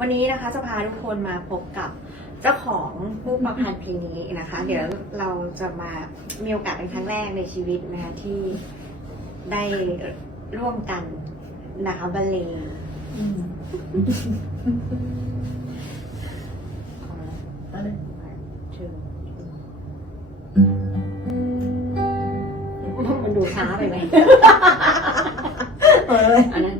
วันนี้นะคะจะพาทุกคนมาพบกับเจ้าของผู้ประพันธ์เพลงนี้นะคะ เดี๋ยวเราจะมามีโอกาสเป็นครั้งแรกในชีวิตนะคะที่ได้ร่วมกันนะคะบรรเลงขออะไรเชิญมันดูช้าไปไหมเอออันนั้น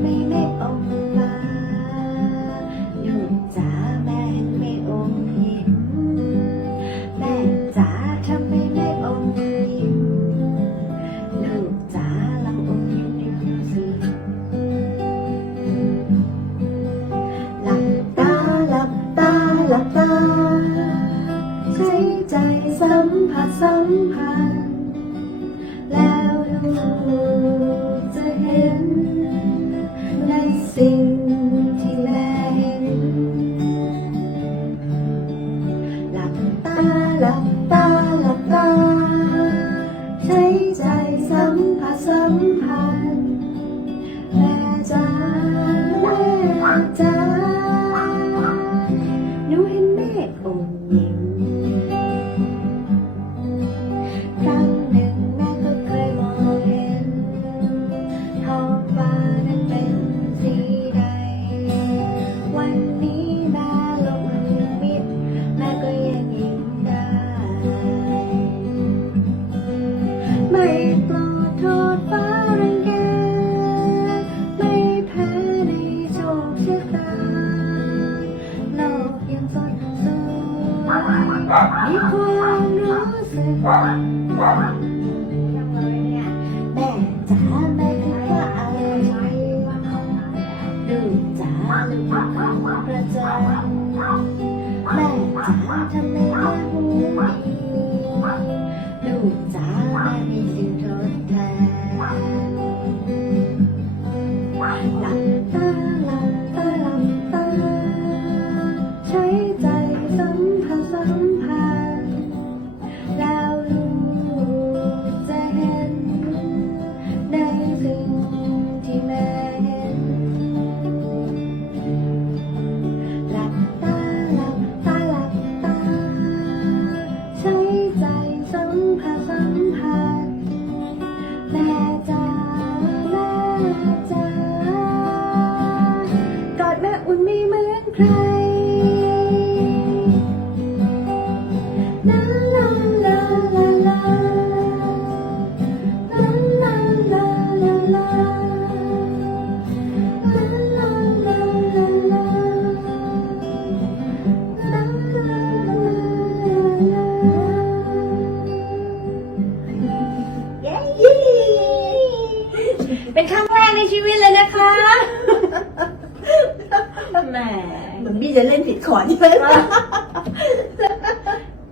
ไม่ไม่ออกมาลูกจ๋าแม่ไม่อมยิ้มแม่จ๋าทำไมไม่อมยิ้มลูกจ๋าลองอมยิ้มดูสิหลับตาหลับตาหลับตาใช้ใจสัมผัสสัมพันธ์แล้วลูจะเห็น สิ่งที่แม่เห็นหลับตาหลับตาหลับตา ใช้ใจสัมผัสสัมผัสแม่จ๋าแม่จ๋า มีความรู้สึกแม่จ๋าแม่คิดว่าอะไรดูจ๋าลูก เจะเล่นผิดขอร์ดใช่ไหม